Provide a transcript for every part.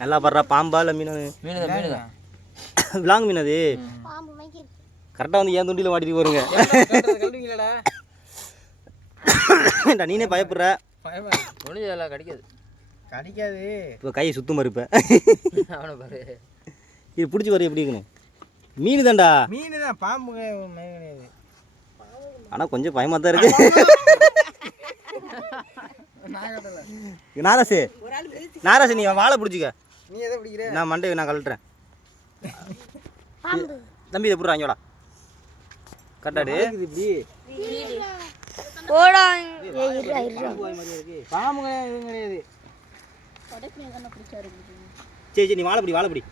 நல்லா படுறா பாம்பா இல்லை மீன் மீன் தான் மீன் தான் விலாங் மீன் அது. பாம்பு மாதிரி இருக்கு. கரெக்டாக வந்து ஏன் துண்டியில் மாட்டிட்டு ஏன்டா நீனே பயப்படுற? கிடைக்காது. கடிக்காது. இப்போ கையை சுத்தமாக இருப்பேன் அவனை பாரு. இது பிடிச்சி வர எப்படி இருக்குன்னு மீன் தான்டா மீன் தான் பாம்பு கிடையாது. ஆனால் கொஞ்சம் பயமாக தான் இருக்கு நாராசு. நாராசு நீ வாழை பிடிச்சிக்க. நீ எதை பிடிக்கிற? நான் மண்டே நான் கழட்டுறேன். பாம்பு. தம்பி இதை பிடிறாங்க வாங்கடா கரெக்டாடு இப்படி. போடா. பாம்பு கிடையாது சரி சரி நீ வாழை பிடி வாழை பிடி.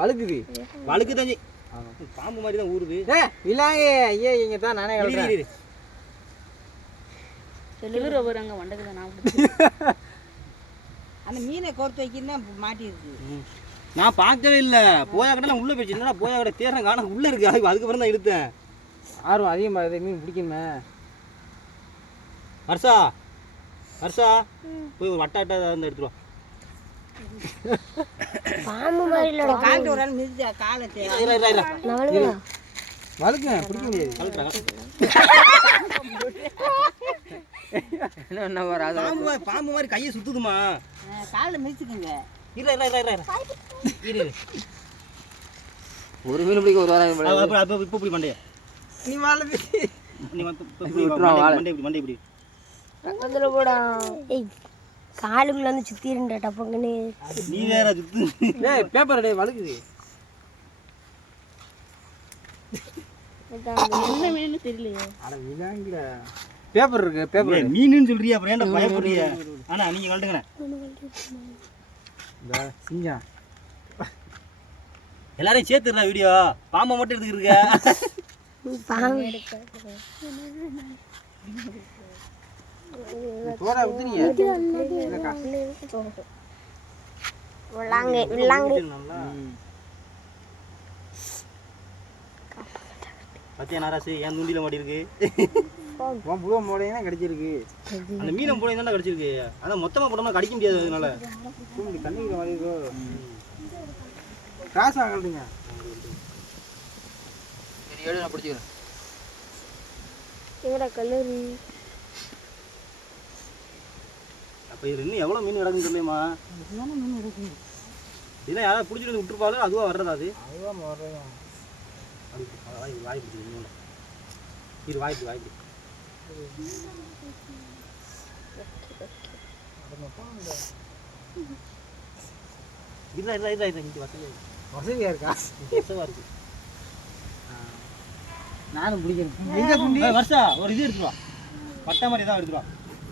வழுக்குது. வழுக்கு தான் பாம்பு மாதிரி தான் ஊறுது. இல்லாங்க. ஐயா இங்க தான் நானே கழுறேன். எழுதுற போறாங்க வண்டக்கு நான் பிடிச்சேன். அந்த மீனை கோர்த்து வைக்கிறதா மாட்டிருக்கு. ம். நான் பார்க்கவே இல்லை. போயா கடலாம் உள்ளே போயிடுச்சு. என்னடா போயா கடை? தேடுறேன் காண உள்ளே இருக்கு. அது- அதுக்கப்புறம் தான் எடுத்தேன் ஆர்வம் அதிகமாக இருக்குது மீன் பிடிக்கணுமே. ஹர்ஷா ஹர்ஷா போய் ஒரு வட்ட வட்ட வந்து எடுத்துருவா பாம்பு மாதிரி ஒரு மிதிச்சா. நவலுங்களா வழுக்குங்க பிடிக்க முடியாது. கழட்டுறேன். என்ன அது பாம்பு மாதிரி- பாம்பு மாதிரி கையை சுத்துதுமா காலில் மிதிச்சுக்குங்க. இரு இரு இரு இரு இரு. இரு. ஒரு மீன் பிடிக்க ஒரு வாரம் அப்புறம் அப்போ இப்போ இப்படி மண்டைய. நீ வாழது நீ வாழை. மண்டை இப்படி மண்டை இப்படி பக்கத்துல போடா ஏய் காலுக்குள்ள வந்து சுத்திருண்டா டப்பங்கன்னு. நீ வேற சுத்து. ஏய் பேப்பர் டே வழுக்குது. என்ன மீன் தெரியலையே. அட விலாங்கில பேப்பர் இருக்கு பேப்பர் மீனுன்னு சொல்றியா அப்புறம் ஏன்டா பயப்படுறிய? ஆனா நீங்க கழட்டுங்கண்ணே இந்த சிங்கம் எல்லாரையும் சேர்த்துடுறா வீடியோ பாம்பை மட்டும் நல்லா பத்தியா நாராசு? என் தூண்டில மாட்டி இருக்கு உன் புதுவ மோடையும் தான் கிடைச்சிருக்கு. அந்த மீனை போட தானே கடிச்சிருக்கு. அதான் மொத்தமா போட்டோம்னா கடிக்க முடியாது அதனால. தண்ணி மாதிரி கிராஸ் ஆகலீங்க சரி ஏழு நான் பிடிச்சிக்கிறேன். எங்கடா கல்லூரி? அப்ப இது இன்னும் எவ்வளவு மீன் கிடக்குன்னு சொல்லியுமா இதெல்லாம் யாராவது பிடிச்சிட்டு வந்து விட்டுருப்பாலும் அதுவா வர்றதா அது? அதுதான் வர்றேன் அது வாய் வாய் பிடிச்சி இருடா இருடா இருடா இருடா இங்கே இருக்கு. வசதியாக இருக்கா? வசதியா இருக்கு. நானும் பிடிக்கிறேன் வருஷா ஒரு இது எடுத்துட்டு வா. பட்டை மாதிரி தான் எடுத்துட்டு வா.